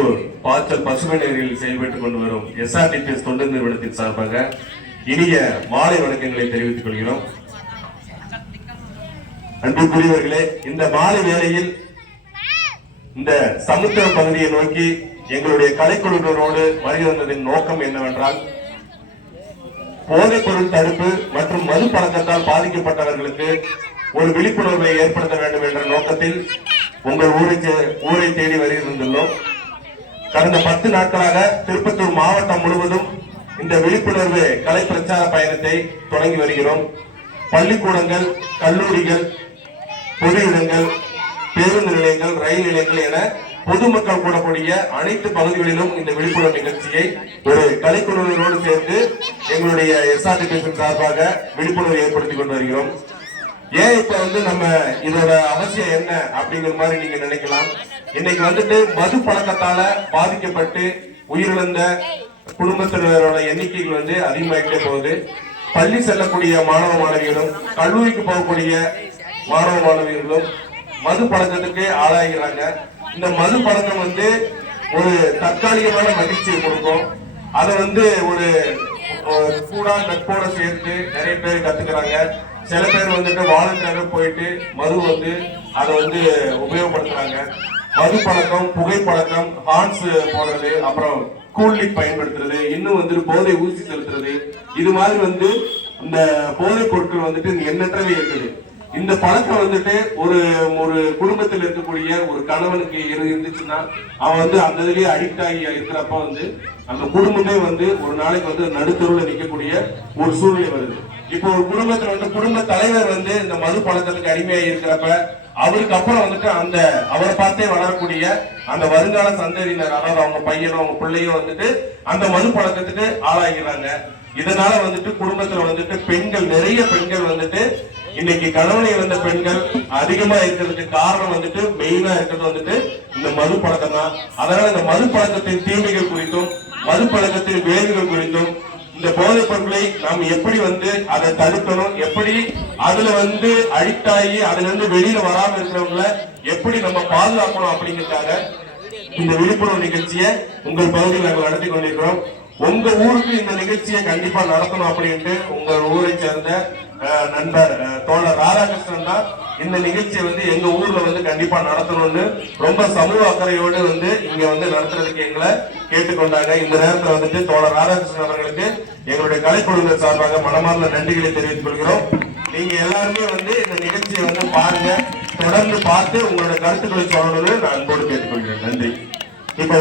திருப்பத்தூர் பாச்சல் பசுமை நகரில் செயல்பட்டுக் கொண்டு வரும் SRTPS தொண்டு நிறுவனத்தின் சார்பாக இனிய மாலை வணக்கங்களை தெரிவித்துக் கொள்கிறோம். அன்புக்குரியவர்களே, இந்த மாலை வேளையில் இந்த சமுத்திர பகுதியை நோக்கி எங்களுடைய கலைக்குழுவினரோடு வருகை வந்ததின் நோக்கம் என்னவென்றால், போதைப் பொருள் தடுப்பு மற்றும் மது பழக்கத்தால் பாதிக்கப்பட்டவர்களுக்கு ஒரு விழிப்புணர்வை ஏற்படுத்த வேண்டும் என்ற நோக்கத்தில் உங்கள் ஊரை தேடி வருகின்றோம். கடந்த 10 நாட்களாக திருப்பத்தூர் மாவட்டம் முழுவதும் இந்த விழிப்புணர்வு கலை பிரச்சார பயணத்தை தொடங்கி வருகிறோம். பள்ளிக்கூடங்கள், கல்லூரிகள், பொது இடங்கள், பேருந்து நிலையங்கள், ரயில் நிலையங்கள் என பொதுமக்கள் கூடக்கூடிய அனைத்து பகுதிகளிலும் இந்த விழிப்புணர்வு நிகழ்ச்சியை ஒரு கலைக்குழுவினரோடு சேர்ந்து எங்களுடைய SRTPS சார்பாக விழிப்புணர்வு ஏற்படுத்திக் கொண்டு வருகிறோம். ஏன் இப்ப நம்ம இதோட அவசியம் என்ன அப்படிங்கிற மாதிரி நீங்க நினைக்கலாம். இன்னைக்கு மது பழக்கத்தால பாதிக்கப்பட்டு உயிரிழந்த குடும்பத்தினரோட எண்ணிக்கைகள் அதிகமாகிட்டே போகுது. பள்ளி செல்லக்கூடிய மாணவ மாணவிகளும் கல்லூரிக்கு போகக்கூடிய மாணவ மாணவிகளும் மது பழக்கத்துக்கு ஆளாகிறாங்க. இந்த மது பழக்கம் ஒரு தற்காலிகமான மகிழ்ச்சியை கொடுக்கும். அதை ஒரு கூடா நட்போட சேர்த்து நிறைய பேர் கத்துக்கிறாங்க. சில பேர் வாலண்டியராக போயிட்டு மது அதை உபயோகப்படுத்துறாங்க. மது பழக்கம், புகைப்பழக்கம், ஹார்ன்ஸ் போடுறது, அப்புறம் கூல்லிக் பயன்படுத்துறது, இன்னும் போதை ஊசி செலுத்துறது, இது மாதிரி இந்த போதைப் பொருட்கள் எண்ணற்றவே இருக்குது. இந்த பழக்கம் ஒரு குடும்பத்தில் இருக்கக்கூடிய ஒரு கணவனுக்கு இருந்துச்சுன்னா அவன் அந்த இதுலயே அடிக்ட் ஆகி இருக்கிறப்ப அந்த குடும்பமே ஒரு நாளைக்கு நடுத்தருவில் நிற்கக்கூடிய ஒரு சூழ்நிலை வருது. இப்போ ஒரு குடும்பத்துல குடும்ப தலைவர் இந்த மது பழக்கத்துக்கு அடிமையா இருக்கிறப்ப அவருக்கு அப்புறம் அந்த அவரை பார்த்தே வளரக்கூடிய அந்த வருங்கால சந்ததியினர், அதாவது அவங்க பையனோ அவங்க பிள்ளையோ அந்த மது பழக்கத்துக்கு ஆளாகிறாங்க. இதனால குடும்பத்துல பெண்கள், நிறைய பெண்கள் இன்னைக்கு கணவனை இழந்த பெண்கள் அதிகமா இருக்கிறதுக்கு காரணம் மெயினா இருக்கிறது இந்த மது பழக்கம் தான். அதனால இந்த மது பழக்கத்தின் தீமைகள் குறித்தும் மது பழக்கத்தின் வேர்கள் குறித்தும் இந்த போதைப் பொருட்களை நாம் எப்படி அதை தடுக்கணும், எப்படி அதுல அடிக்ட் ஆகி அதுல வெளியில வராம இருக்கிறவங்கள எப்படி நம்ம பாதுகாக்கணும் அப்படிங்கிறதுக்காக இந்த விழிப்புணர்வு நிகழ்ச்சியை உங்கள் பகுதியில் நாங்கள் நடத்தி கொண்டிருக்கிறோம். உங்க ஊருக்கு இந்த நிகழ்ச்சியை கண்டிப்பா நடத்தணும் அப்படின்ட்டு உங்கள் ஊரை சேர்ந்த நண்பர் தோழர் ராதாகிருஷ்ணன் தான் இந்த நிகழ்ச்சியை எங்க ஊர்ல கண்டிப்பா நடத்தணும்னு ரொம்ப சமூக அக்கறையோடு இங்க நடத்துறதுக்கு எங்களை கேட்டுக்கொண்டாங்க. இந்த நேரத்தில் தோழர் ராதாகிருஷ்ணன் அவர்களுக்கு எங்களுடைய கலைக்குழுவினர் சார்பாக மனமார்ந்த நன்றிகளை தெரிவித்துக் கொள்கிறோம். நீங்க எல்லாருமே இந்த நிகழ்ச்சியை பாருங்க, தொடர்ந்து பார்த்து உங்களுடைய கருத்துக்களை சொல்லணும்னு நான் அன்போடு கேட்டுக்கொள்கிறேன். நன்றி.